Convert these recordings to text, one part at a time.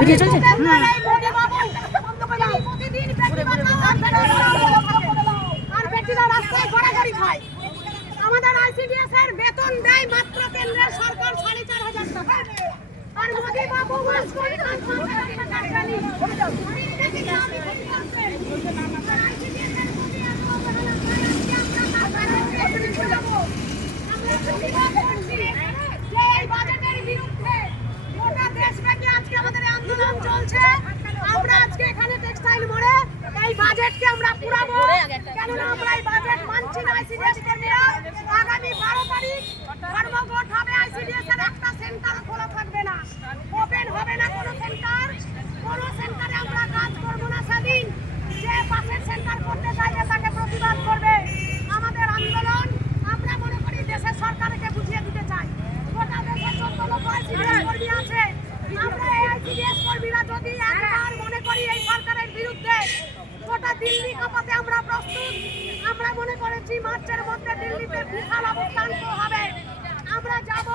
Video চলছে। আমাদের ICDS এর বেতন দেয় মাত্র কেন্দ্রের সরকার 4,500 টাকা। আর মোদি বাবু মাস করে আন্দোলন চলছে। আমরা আজকে এখানে টেক্সটাইল মোড়ে এই বাজেটকে আমরা পুরাবো, কেননা আমরা এই বাজেট মানছি না। আইসিডিএস কর্মীরা আগামী 12 তারিখ ধর্মঘট হবে। আইসিডিএস এর একটা সেন্টার খোলা থাকবে না, ওপেন হবে না কোনো সেন্টার। কোনো সেন্টারে আমরা কাজ করবো না। সেদিন যে পাশের সেন্টার করতে চাইবে তাকে প্রতিবাদ করবে। আমাদের আন্দোলন আমরা মনে করি দেশের সরকারকে বুঝিয়ে দিতে চাই। গোটা দেশে 14 লক্ষ আইসিডিএস কর্মী আছে। আমরা এই আইসিডিএস কর্মীরা যদি একবার মনে করি এই সরকারের বিরুদ্ধে, গোটা দিল্লি কাঁপাতে আমরা প্রস্তুত। আমরা মনে করেছি মার্চের মধ্যে দিল্লিতে বিশাল অবস্থান হবে। আমরা যাব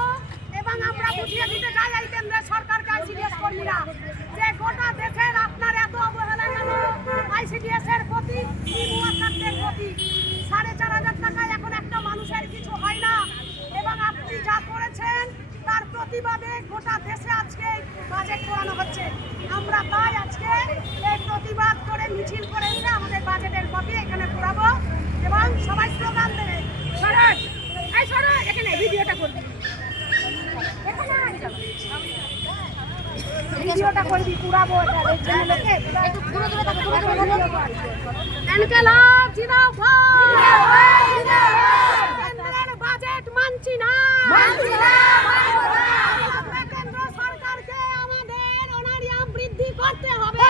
এবং আমরা বুঝিয়ে দিতে চাই এই কেন্দ্রের সরকারকে, আইসিডিএস কর্মীরা, যে গোটা দেশের আপনার এত অবহেলা কেন আইসিডিএস এর প্রতি, ওয়ার্কারদের প্রতি। 4,500 টাকায় এখন একটা মানুষের কিছু হয় না। এবং আপনি যা করেছেন তার প্রতিবাদে গোটা দেশে আজকে বাজেট করানো হচ্ছে। আমরা তাই আজকে এই প্রতিবাদ করে মিছিল করে এসে আমাদের বাজেটের কপি এখানে পুরাবো এবং সবাই স্লোগান দেবে। সরোজ, এই সরোজ, এখানে ভিডিওটা করবি, ভিডিওটা করবি, পুরাবো এটা এই চ্যানেলকে। একটু দূরে দূরে থাকো, দূরে দূরে থাকো। ইনকিলাব জিন্দাবাদ, জিন্দাবাদ। কেন্দ্রের বাজেট মানছি না, মানছি না। কেন্দ্র সরকারকে আমাদের অনারিয়াম বৃদ্ধি করতে হবে,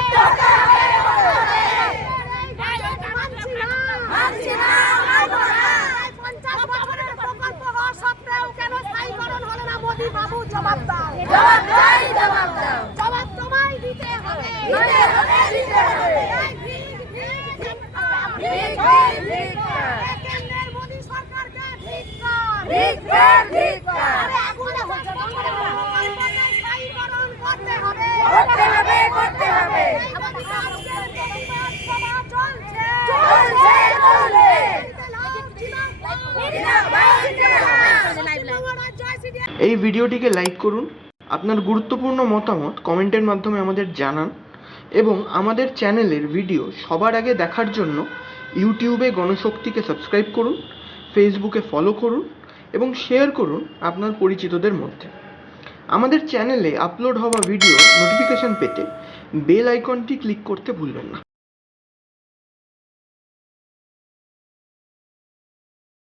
মানছি না, মানছি না। 50 বছরের প্রকল্প হওয়া সত্ত্বেও কেন স্থায়ীকরণ হলো না? মোদি বাবু জবাব দাও, জবাব চাই, জবাব দাও। জবাব তোমায় দিতে হবে, দিতে হবে, দিতে হবে। কেন্দ্রের মোদি সরকারকে ধিক্কার, ধিক্কার, ধিক্কার। স্থায়ীকরণ করতে হবে, করতে হবে, করতে হবে। চলছে, চলছে, চলছে। এই ভিডিওটিকে লাইক করুন, আপনার গুরুত্বপূর্ণ মতামত কমেন্টের মাধ্যমে আমাদের জানান এবং আমাদের চ্যানেলের ভিডিও সবার আগে দেখার জন্য ইউটিউবে গণশক্তিকে সাবস্ক্রাইব করুন, ফেসবুকে ফলো করুন এবং শেয়ার করুন আপনার পরিচিতদের মধ্যে। আমাদের চ্যানেলে আপলোড হওয়া ভিডিও নোটিফিকেশন পেতে বেল আইকনটি ক্লিক করতে ভুলবেন না।